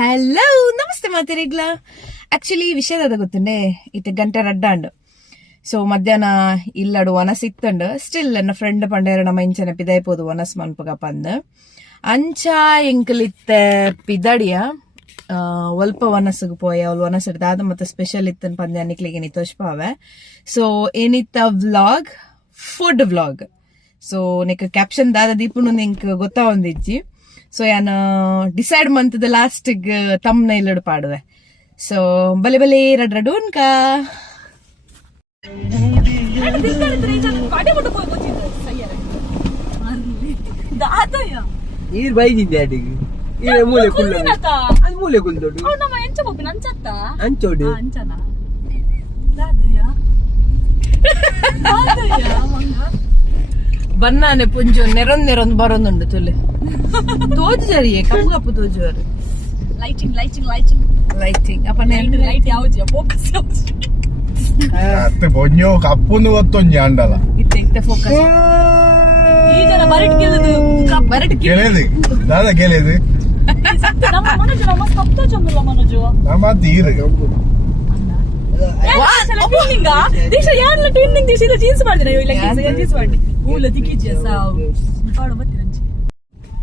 Hello ನಮಸ್ತೆ ಮಾತಿರಿಗ್ಲ. Actually ವಿಷಯದ ಗೊತ್ತುಂಡೆ ಇತ್ತೆ ಗಂಟೆ ರಡ್ಡಾಂಡ್. ಸೊ ಮಧ್ಯಾಹ್ನ ಇಲ್ಲಡು ವನಸ್ ಇತ್ತಂಡ್ ಸ್ಟಿಲ್ ನನ್ನ ಫ್ರೆಂಡ್ ಪಂಡೇರಣ ಮಂಚನ ಪಿದಾಯ್ಪೋದು ವನಸ್ ಮನ್ಪಗ ಪಂದ್ ಅಂಚ ಎಂಕಲಿತ್ತ ಪಿದಡಿಯ ಒಲ್ಪ ವನಸ್ಗೆ ಪೋಯ ಅವಳು ವನಸ್ ಹಿಡ್ದಾದ ಮತ್ತೆ ಸ್ಪೆಷಲ್ ಇತ್ತನ್ ಪಂದ್ಯ ನಿಕ್ಲಿಗೆ ನೀ ತೋಷ್ಪಾವೆ. ಸೊ ಏನಿತ್ತ ವ್ಲಾಗ್ ಫುಡ್ ವ್ಲಾಗ್. ಸೊ ನಿಕ್ ಕ್ಯಾಪ್ಷನ್ ದಾದ ದೀಪುನು ನಿಂಕ್ ಗೊತ್ತಾವಂದಿಜ್ಜಿ. ಸೊ ಯಾನ್ ಡಿಸೈಡ್ ಮಂತ್ ದ ಲಾಸ್ಟ್ ತಮ್ನ ಇಲ್ಲಡು ಪಾಡುವೆ. ಸೊ ಬಲೆ ಬಲೆ ರಡ್ರಡು ಅನ್ಕ ಈರ್ ಬೈದಿದ್ದೆ ಅಡಿಗೆ ಈ ಮೂಲೆ ಕುಲ್ಲ ಅದು ಮೂಲೆ ಕುಲ್ದೋಡು ಅಂಚೋಡು ಬನ್ನಾನೆ ಪುಂಜು ನೆರೊಂದ್ ಬರೋದುಂಡು ತುಲೆ ತೋಜು ಜರಿಯೇ ಕಪ್ಪು ಕಪ್ಪು ತೋಜುವರು ಲೈಟಿಂಗ್ ಅಪ್ಪ ಲೈಟ್ ಯಾವ್ದು ಫೋಕಸ್ ಅತ್ತೆ ಪೊಂಜೋ ಕಪ್ಪುಂದು ಗೊತ್ತೊಂಜಿ ಅಂಡಲ ಇತ್ತೆ ಫೋಕಸ್ ಈ ಜನ ಬರಟ್ ಗೆಲ್ಲದು ಬರಟ್ ಗೆಲೇದು ದಾದಾ ಗೆಲೇದು ನಮ್ಮ ಮನೋಜು ನಮ್ಮ ಕಪ್ಪ ಚಂದಲ್ಲ ಮನೋಜು ನಮ್ಮ ತೀರು ದೀಕ್ಷಾ ಯಾರಲ್ಲ ಟ್ವಿನ್ನಿಂಗ್ ದೀಕ್ಷಾ ಜೀನ್ಸ್ ಮಾಡಿದ್ರೆ ಇಲ್ಲ ಜೀನ್ಸ್ ಮಾಡಿ ಹೂಲ ದಿಕ್ಕಿಜ್ಜ ಸಾವು ಪಾಡು ಬತ್ತಿರಂಚಿ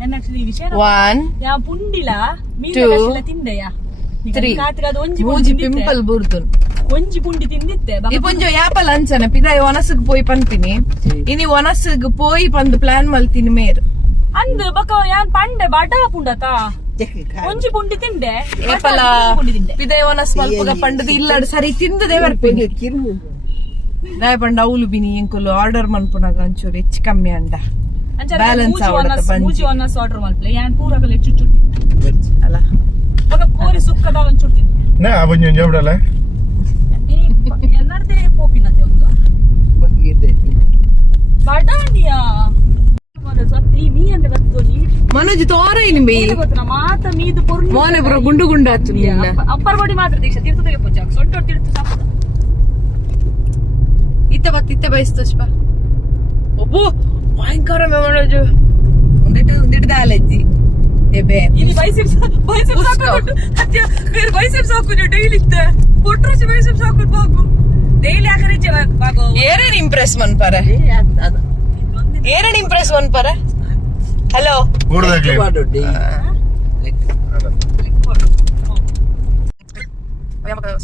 ಎನ್ನ ಆಕ್ಚುಲಿ ವಿಷಯ ಒನ್ ಯಾ ಪುಂಡಿಲ ಮೀನಲ್ಲ ತಿಂದೆಯ 3 ಕಾತ್ಗದ ಒಂಜಿ ಪಿಂಪಲ್ ಬುರ್ತು ಒಂಜಿ ಪುಂಡಿ ತಿಂದಿತ್ತೆ ಈ ಪುಂಜ ಯಾಪಲ್ ಅಂಚನ ಪಿದಾಯ ವನಸಗ್ ಪೋಯಿ ಪನ್ಪಿನಿ ಇನಿ ವನಸಗ್ ಪೋಯಿ ಪಂದು ಪ್ಲಾನ್ ಮಲ್ತಿನಿ ಮೇರ್ ಅಂದ್ ಬಕ ಯಾನ್ ಪಂಡೆ ಬಡ ಪುಂಡತ ಒಂಜಿ ಪುಂಡಿ ತಿಂದೆ ಏಪಲ ಪಿದಾಯ ವನಸ್ ಮಲ್ಪಗ ಪಂಡದ ಇಲ್ಲಡ್ ಸರಿ ತಿಂದದೆ ಬರ್ಪಿನಿ ನಾಯ ಪಂಡ ಅವಲು ಬಿನಿ ಎಂಕುಲು ಆರ್ಡರ್ ಮನ್ಪುನಾಗ ಒಂಚೂರು ಹೆಚ್ಚು ಕಮ್ಮಿ ಅಂಡ ಬ್ಯಾಲೆನ್ಸ್ ಮೂಜಿ ವನಸ್ ಆರ್ಡರ್ ಮಲ್ಪಲೆ ಯಾನ್ ಪೂರ ಕಲೆ ಚುಚ್ಚುಟ್ಟಿ ಅಲ್ಲ ಬಕ ಕೋರಿ ಸುಕ್ಕದ ಒಂಚೂರು ನಾ ಬಂಜಿ ಜೋಡಲ್ಲ ಎಲ್ಲರದೇ ಪೋಪಿನತೆ ಒಂದು ಬಟಾಣಿಯ ಮನೋಜ್ ತೋರ ಇನಿ ಮಾತ ಮೀದು ಮೋನೆ ಬರೋ ಗುಂಡು ಗುಂಡು ಆತು ಅಪ್ಪರ್ ಬಡಿ ಮಾತ್ರ ದೀಕ್ಷಾ ತೀರ್ಥತೆಗೆ ಪೂಜಾ ಸೊಂಟ ತಿರ್ತು ಸಾಕು ಇತ್ತೆ ಬಯಸ್ತೋಷ್ಪ ಒಬ್ಬು ಭಯಂಕರ ಮನೋಜು ಒಂದಿಟ್ಟು ದಾಲಜ್ಜಿ ಎಬೆ ಇಲ್ಲಿ ಬೈಸೆಪ್ಸ್ ಹಾಕೊಂಡು ಅತ್ಯ ಬೇರೆ ಬೈಸೆಪ್ಸ್ ಹಾಕೊಂಡು ಡೈಲಿ ಇತ್ತೆ ಕೊಟ್ರೋಸಿ ಬೈಸೆಪ್ಸ್ ಹಾಕೊಂಡು ಬಾಗು ಡೈಲಿ ಹಾಕರಿಜೆ ಬಾಗು ಏರೇನ್ ಇಂಪ್ರೆಸ್ ಮನ್ಪರ ಏರೇನ್ ಇಂಪ್ರೆಸ್ ಮನ್ಪರ ಹಲೋ ಕೂಡದಾಗ್ಲಿ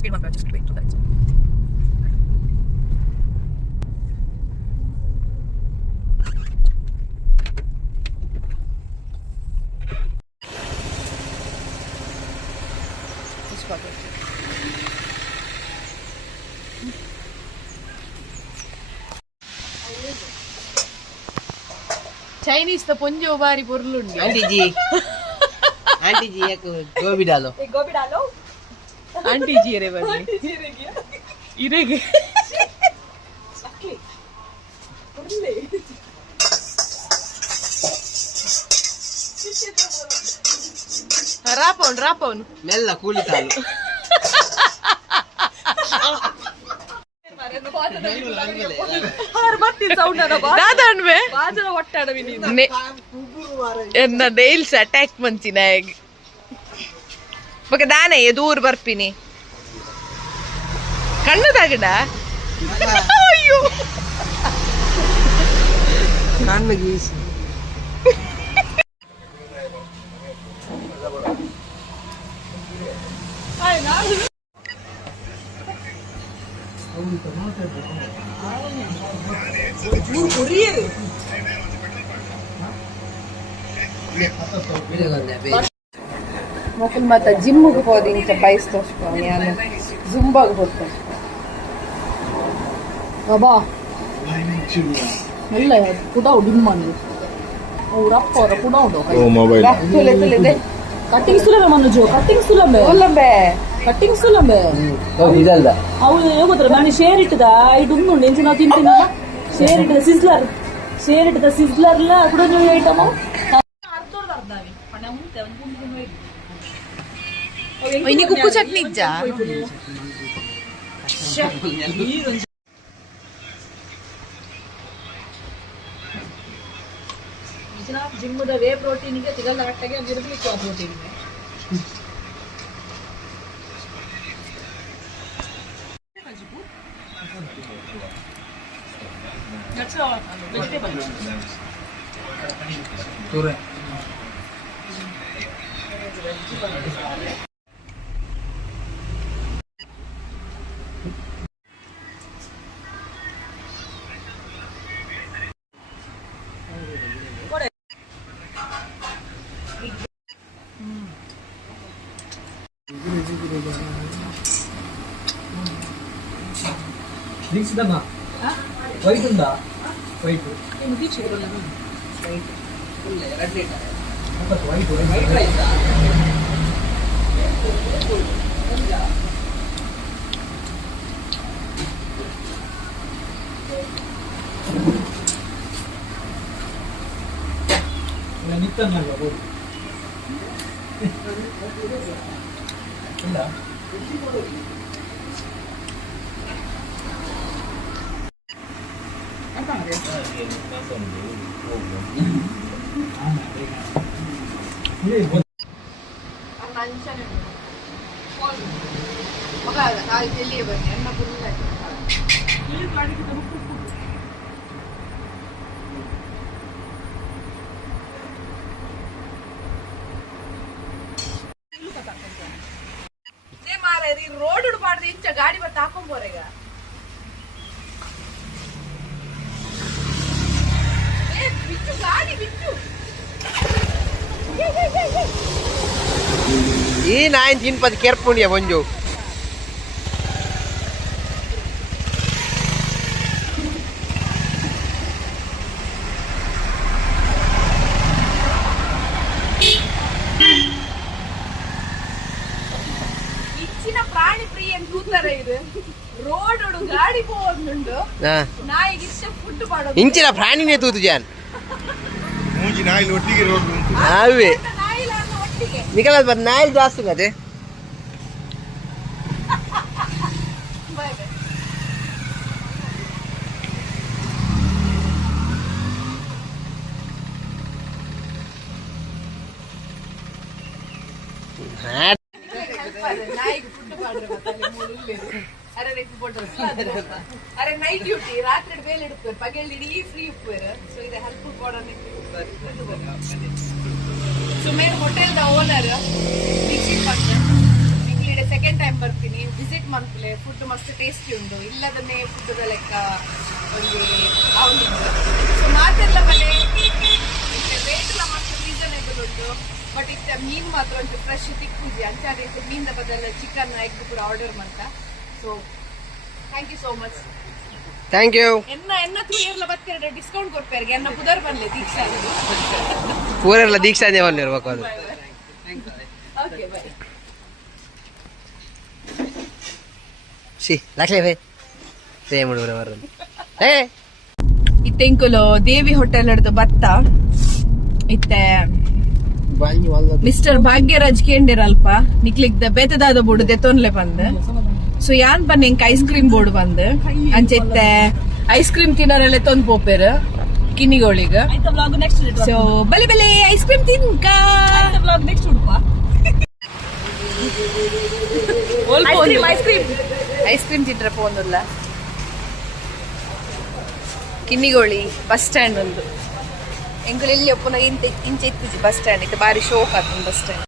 ಸ್ಪೀಡ್ ಮಾಡ್ತಾರೆ just wait to that Chinese ತ ಪೊಂಜೋ ಬಾರಿ ಪೊರ್ಲುಂಡು ಆಂಟಿಜಿ ಯಾಕೆ ಗೋಬಿ ಡಾಲೋ ಆಂಟಿ ಜೀರೆ ಬನ್ನಿ ಇರೆಗೆ ರಾಪೌನ್ ಮೆಲ್ಲ ಕೂಲಿತಾಲು ಎನ್ನ ನೈಲ್ಸ್ ಅಟ್ಯಾಕ್ ಮಂಚಿನ ಬಕ ದಾನೆ ದೂರ ಬರ್ಪಿನಿ ಕಣ್ಣದಾಗಡ ಅಯ್ಯೋ ಕಣ್ಣು ಗೀಸಿ ಮಕ್ಕಳು ಮತ್ತೆ ಜಿಮ್ಗೆ ಹೋದ ಇಂಚ ಬಯಸ್ತೋಸ್ಕೊ ನಾನು ಜುಂಬಾಗ ಹೋಗ್ತೇನೆ ಬಾಬಾ ಇಲ್ಲ ಕುಡಾವು ಡಿಮ್ಮನ್ನು ಅವ್ರಪ್ಪ ಅವರ ಕುಡಾವು ಮೊಬೈಲ್ ಕಟ್ಟಿಂಗ್ ಸುಲಭ ಮನುಜು ಕಟ್ಟಿಂಗ್ ಕಟ್ಟಿಂಗ್ ಸುಲಭ ಅವಳು ಹೋಗುದ್ರ ನಾನು ಶೇರ್ ಇಟ್ಟದ ಇದು ಉಂಡು ಎಂಚು ನಾವು ತಿಂತೀನಲ್ಲ ಶೇರ್ ಇಟ್ಟದ ಸಿಸ್ಲರ್ಲ ಕೂಡ ಐಟಮ್ ಇನಿ ಕುಕ್ಕು ಚಟ್ನಿ ಇಜ್ಜ ಜಿಮ್ಮದ ವೇ ಪ್ರೋಟೀನ್ಗೆ ತಿಗಲ್ಲ ಕಟ್ಟಗೆ ಪ್ರೋಟೀನ್ಗೆ extra vegetable. Sure. దీక్షితమ్మా వైట్ ఉందా వైట్ వైట్ రైస్ నిత్తం ఉందా रोड गाड़ी पर ताको बोरेगा ಈ ನಾಯಿನ ತಿನ್ಪದು ಕೆರ್ಪುಂಡಿಯ ಮಂಜು ಇಚ್ಚಿನ ಪ್ರಾಣಿ ಪ್ರಿಯ ಕೂತಾರೆ ಇದು ರೋಡ್ ಗಾಡಿ ಹೋಗುಂಡು ನಾಯಿಗೆ ಇಷ್ಟ ಫುಡ್ ಮಾಡೋದು ಇಂಚಿನ ಪ್ರಾಣಿನೇ ತೂತು ಜಾನ್ ಮೂಜಿ ನಾಯಿ ಒಟ್ಟಿಗೆ ರೋಡ್ ಅವೇ ನಾಯಿಲಾರ್ನ ಒಟ್ಟಿಗೆ ನಿಕಲ ಬರ್ ನಾಯಿ ಜಾಸ್ತಿ ಕತೆ ಬಾಯ್ ಬಾಯ್ ನಾಯಿಗೆ ಫುಡ್ ಮಾಡ್ರೆ ಮತ್ತೆ ಮೂಳು ಅರೆ ರೆಕ್ಕು ಫೋಟೋ ಅರೆ ನೈಟ್ ಡ್ಯೂಟಿ ರಾತ್ರಿ ಬೇಲ್ ಇಡ್ತಾರೆ ಪಗಲ್ ಇಡೀ ಫ್ರೀ ಉಪ್ಪೇರು ಸೊ ಇದು ಹೆಲ್ಪ್ ಕೊಡೋಣ ಸುಮೇರ್ ಹೋಟೆಲ್ದ ಓನರ್ ದೀಕ್ಷಿತ್ ಪಂತ್ ನಿಂಗ್ಲಿಡೆ ಸೆಕೆಂಡ್ ಟೈಮ್ ಬರ್ತೀನಿ ವಿಸಿಟ್ ಮನ್ಪುಲೆ ಫುಡ್ ಮಸ್ತ್ ಟೇಸ್ಟಿ ಉಂಟು ಇಲ್ಲದನ್ನೇ ಫುಡ್ ಲೆಕ್ಕ ಒಂದು ಆವುದಿಲ್ಲ ಸೊ ಮಾತೆಲ್ಲ ಮನೆ ರೇಟ್ ಎಲ್ಲ ಮಸ್ತ್ ರೀಸನೇಬಲ್ ಉಂಟು ಬಟ್ ಇತ್ತ ಮೀನು ಮಾತ್ರ ಒಂದು ಫ್ರೆಶ್ ತಿಕ್ಕುಜಿ ಅಂಚಾದ ಮೀನಿನ ಬದಲ ಚಿಕನ್ ಎಗ್ ಕೂಡ ಆರ್ಡರ್ ಮಾಡ್ತ so thank you so much thank you ಎನ್ನ ಥ್ರೂ ಇಯರ್ಲ ಬರ್ತೇನೆ ಡಿಸ್ಕೌಂಟ್ ಕೊಡ್ತಾರೆ ಎನ್ನ ಪುದರ್ ಬನ್ನಿ ದೀಕ್ಷಾ ಪೂರೆಲ್ಲ ದೀಕ್ಷಾ ದೇವನ್ ಇರ್ಬೇಕು ಅದು okay by C Lakshmi by same ಹುಡುಗರು ಬರೋದು ಏ ಇತ್ತೆಂಕುಲು ದೇವಿ ಹೋಟೆಲ್ ಹಿಡ್ದು ಬತ್ತ ಇತ್ತೆ ಮಿಸ್ಟರ್ ಭಾಗ್ಯರಾಜ್ ಕೇಂದಿರಲ್ಪ ನಿಕ್ಲಿಕ್ ಬೇತದಾದ ಬೋರ್ಡ್ ದೆತ್ತೊನ್ಲೆ ಬಂದ್ ಸೊ ಯಾನ್ ಬನ್ನಿ ಇಂಕ ಐಸ್ ಕ್ರೀಮ್ ಬೋರ್ಡ್ ಬಂದ್ ಅಂಚೆತ್ತೆ ಐಸ್ ಕ್ರೀಮ್ ತಿನ್ನೋರೆಲ್ಲ ತೊಂದ್ ಪೋಪೇರ್ ಕಿನ್ನಿಗೋಳಿಗ ಸೊ ಬಲೆ ಬಲೆ ಐಸ್ ಕ್ರೀಮ್ ತಿನ್ಕ ಐಸ್ ಕ್ರೀಮ್ ತಿಂದ್ರೆ ಪೋಂದಿಲ್ಲ ಕಿನ್ನಿಗೋಳಿ ಬಸ್ ಸ್ಟ್ಯಾಂಡ್ ಒಂದು ಎಂಕುಲು ಇಲ್ಲಿ ಒಪ್ಪುನ ಇಂಚೆ ಇತ್ತಿಜಿ ಬಸ್ ಸ್ಟ್ಯಾಂಡ್ ಇತ್ತು ಬಾರಿ ಶೋಕ್ ಆತು ಬಸ್ ಸ್ಟ್ಯಾಂಡ್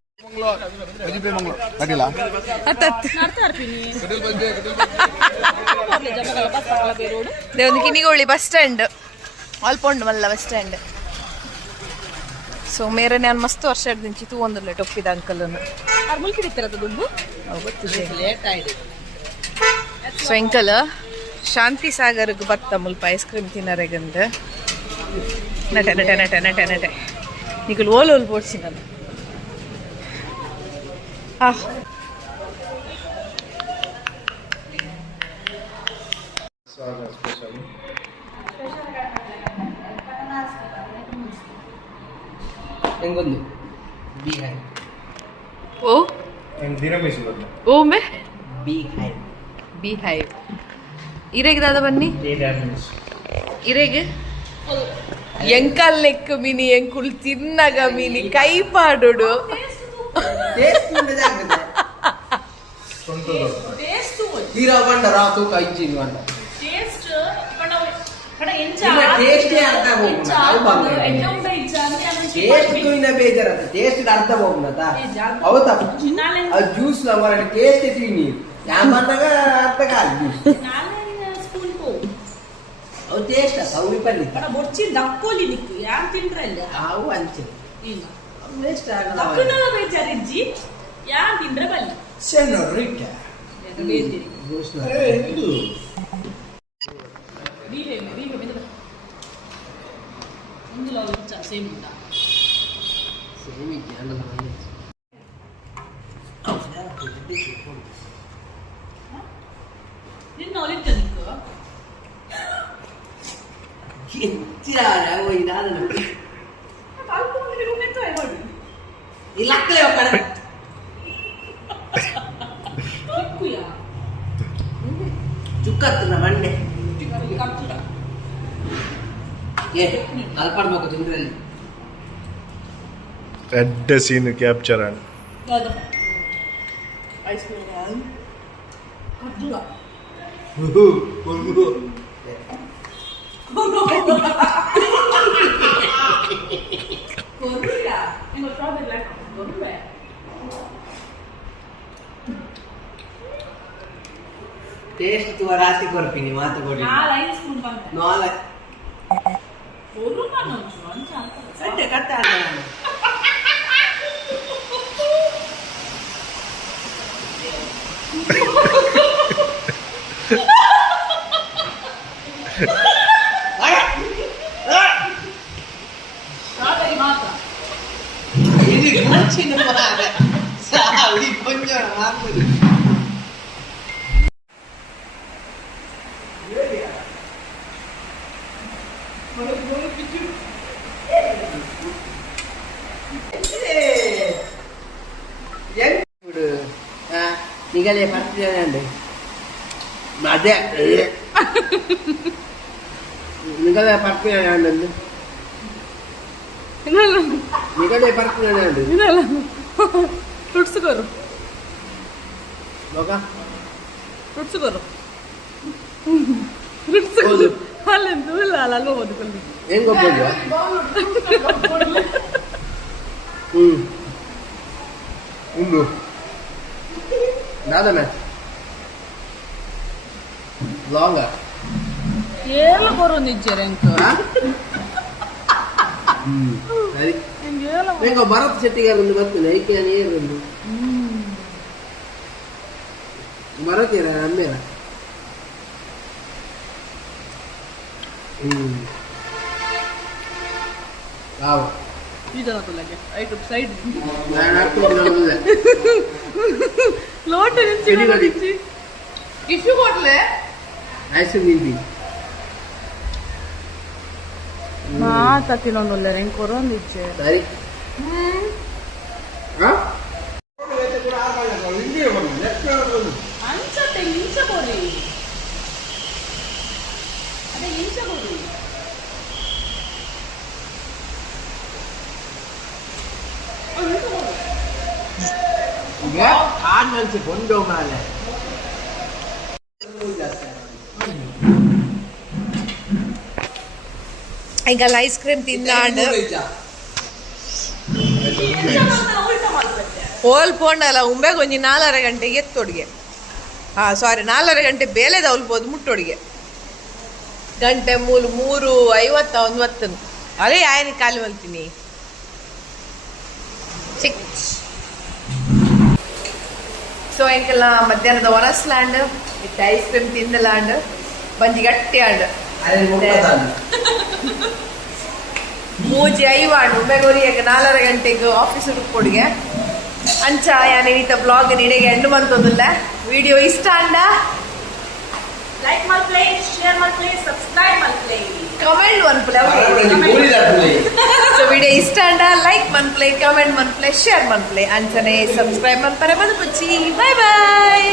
ಒಂದು ಕಿನಿಗೋಳಿ ಬಸ್ ಸ್ಟ್ಯಾಂಡ್ ಆಲ್ಪೊಂಡು ಮಲ್ಲ ಬಸ್ ಸ್ಟ್ಯಾಂಡ್ ಸೊ ಮೇರೆ ನಾನು ಮಸ್ತ್ ವರ್ಷ ಹಿಡ್ದಿಂಚಿ ತೂ ಒಂದಿಲ್ಲ ಟೊಪ್ಪಿದ ಅಂಕಲನ್ನು ಸೊ ಎಂಕಲ್ ಶಾಂತಿ ಸಾಗರ್ಗೆ ಬತ್ತ ಮುಲ್ಪ ಐಸ್ ಕ್ರೀಮ್ ತಿನ್ನರೆಗಂದು ನಟೆ ನಟೆ ನಟೆ ನಟೆ ನಟೆ ನಿಕಲ್ ಓಲ್ ಓಲ್ ಬೋಡ್ಸಿ ನಾನು ಎಂಗೊಂದು ಬಿಹೈವ್ ಓ ದಿನಮೇಶ್ ಬರ್ತದೆ ಓ ಮೇ ಬಿಹೈವ್ ಬಿಹೈವ್ ಇರೆಗೆ ದಾದ ಬನ್ನಿ ಇರೆಗೆ ಎಂಕಲ್ ಲೆಕ್ಕ ಮೀನಿ ಎಂಕುಲ್ ತಿನ್ನಗ ಮೀನಿ ಕೈ ಪಾಡೋಡು ತೀರಾ ಬಂಡ ರಾತು ಕೈಜಿನ್ ಬಂಡ ಟೇಸ್ಟ್ ಅರ್ಥ ಟೇಸ್ಟ್ ಬೇಜಾರ ಟೇಸ್ಟ್ ಅರ್ಥ ಹೋಗ್ನತ ಹೌದಾ ಜ್ಯೂಸ್ ಟೇಸ್ಟ್ ತಿನ್ನಿ ಯಾಮಂದಾಗ ಅರ್ಥ ಜ್ಯೂಸ್ ಅವು ಟೇಸ್ಟ್ ಅವು ವಿಪಲ್ಲಿ ಬೊಚ್ಚಿನ ದಕ್ಕೋಲಿ ನಿಕ್ಕು ಯಾರು ತಿಂಡ್ರಲ್ಲ ಅವು ಅಂಚೆ ಇಲ್ಲ ವೇಸ್ಟ್ ಆಗಲ್ಲ ದಕ್ಕುನವ ಬೇಜಾರಿಜ್ಜಿ ಯಾರು ತಿಂದ್ರೆ ಬಲ್ಲಿ ಸೆನ್ನೋ ರಿಟ್ಟ ಬೇದಿರಿ ಜ್ಯೂಸ್ ಇದು ರೀವೆ ಮೆದು ಇಂದುಲ ಉಚ್ಚ ಸೇಮ್ ಉಂಟಾ ಸೇಮ್ ಇದೆ ಅನ್ನದ ಮನೆ ನಿನ್ನ ಒಲಿತ ನಿಕ್ಕು ಹೆಚ್ಚಾರ ಇದಾದ ಇಲ್ಲಕ್ಕಲೇ ಹೋಗ್ತಾನೆ ಚುಕ್ಕತ್ತಿನ ಮಂಡೆ ಕಲ್ಪಾಡ್ಬೇಕು ತಿಂದ್ರಲ್ಲಿ పెద్ద సీన్ క్యాప్చర్ అని ಐಸ್ ಕ್ರೀಮ್ ಕಟ್ಟುಗ ಕೊರ್ರುಗ ನಿಮ್ಮ ಪ್ರಾಬ್ಲಮ್ ಇಲ್ಲ ಕೊರ್ರುವೆ ಟೇಸ್ಟ್ ತುವ ರಾತಿ ಕೊರ್ಪಿನಿ ಮಾತು ಕೊಡಿ 4 ಐಸ್ ಸ್ಪೂನ್ ಬಂತ 4 ಕೊರ್ರು ಮಾಡೋಚು ಅಂತ ಸಡ್ಡೆ ಕಟ್ಟ ಆಡ್ತಾನೆ ಸಾಗರಿ ಮಾತ್ರ ಇದು ಮಂಚಿನ ಮಾರ ಸಾವಿ ಕೊಂಜೋಣ ಮಾಡ್ಬೋದು ನಿಗಲೇ ಬರ್ತಿದ್ದೇನೆ ಅಂದೆ ಅದೇ ನಿಗಲೇ ಬರ್ತಿದ್ದೇನೆ ಅಂದು ನಿಗಲೇ ಬರ್ತಿದ್ದೇನೆ ಅಂದು ಇದಲ್ಲ ತುಡ್ಸ್ಕೊರು ನೋಗ ತುಡ್ಸ್ಕೊರು ತುಡ್ಸ್ಕೊರು ಅಲ್ಲಂತೂ ಇಲ್ಲ ಅಲ್ಲ ಓದ್ಕೊಂಡು ಹೆಂಗ್ ಹೋಗ್ಬೋದು ಉಂಡು ನಾದ ಮ್ಯಾಚ್ ಲಾಂಗ ಏಳು ಬರೋ ನಿಜ ರೆಂಕ್ ಸರಿ ಹೆಂಗ ಭರತ್ ಶೆಟ್ಟಿಗೆ ಒಂದು ಬರ್ತದೆ ಐಕೆ ನೀರೊಂದು ಭರತ್ ಏನ ಅಮ್ಮೇನ ಯಾವ ಇದನ್ನ ತುಲಗೆ ಐಟು ಸೈಡ್ ನಾನು ಹಾಕ್ತೀನಿ ಲೋಟ ನಿಂತಿ ಟಿಶ್ಯೂ ಕೊಡ್ಲೆ ಐಸ್ ಕ್ರೀಮ್ ತಿಂತಿ ಮಾತಾಕಿನೊಂದೊಳ್ಳೆ ರೆಂಕ್ ಕೊರೊಂದಿಚ್ಚೆ ಸರಿ ಅನ್ಸತ್ತೆ ಇಂಚ ಕೊಡಿ ಅದೇ ಇಂಚ ಕೊಡಿ ಈಗ ಕಾನ್ ಮನ್ಸಿ ಕೊಂಡೋ ಮಾಲೆ ಈಗ ಐಸ್ ಕ್ರೀಮ್ ತಿಂದಾಂಡ್ ಹೋಲ್ ಪೋಂಡಲ್ಲ ಉಂಬೆ ಕೊಂಚಿ 4:30 ಗಂಟೆಗೆ ಎತ್ತೊಡಿಗೆ ಸಾರಿ 4:30 ಗಂಟೆ ಬೇಲೆದ ಉಲ್ಬೋದು ಮುಟ್ಟೊಡಿಗೆ ಗಂಟೆ 3:50 ಅದೇ ಆಯ್ನಿ ಖಾಲಿ ಮಲ್ತೀನಿ ಚಿಕ್ ಸೊ ಇಂಕೆಲ್ಲ ಮಧ್ಯಾಹ್ನದ ಒರಸ್ಲಾಂಡ್ ಇಟ್ಟು ಐಸ್ ಕ್ರೀಮ್ ತಿಂದಲಾಂಡ್ ಬಂಜಿ ಗಟ್ಟಿ ಆಂಡ್ ಮೂಜಿ ಐವಾಂಡು ಬೆಂಗಳೂರಿಗೆ 4:30 ಗಂಟೆಗೆ ಆಫೀಸ್ ಕೊಡುಗೆ ಅಂಚ ಯಾನ್ ಇನಿತ ಬ್ಲಾಗ್ ನಿಡೆಗೆ ಎಂಡು ಬಂತದಿಲ್ಲ ವಿಡಿಯೋ ಇಷ್ಟ ಅಂಡ ಲೈಕ್ ಮಲ್ಪ್ಲೇ ಶೇರ್ ಮಲ್ಪ್ಲೇ ಸಬ್ಸ್ಕ್ರೈಬ್ ಮಲ್ಪ್ಲೇ ಕಮೆಂಟ್ ಮನ್ಪ್ಲೆ ಸೊ ವಿಡಿಯೋ ಇಷ್ಟ ಅಂಡ ಲೈಕ್ ಮನ್ಪ್ಲೆ ಕಮೆಂಟ್ ಮನ್ಪ್ಲೆ ಶೇರ್ ಮನ್ಪ್ಲೆ ಅಂಚನೆ ಸಬ್ಸ್ಕ್ರೈಬ್ ಮನ್ಪರೆ ಬಂದು ಬಚ್ಚಿ ಬಾಯ್ ಬಾಯ್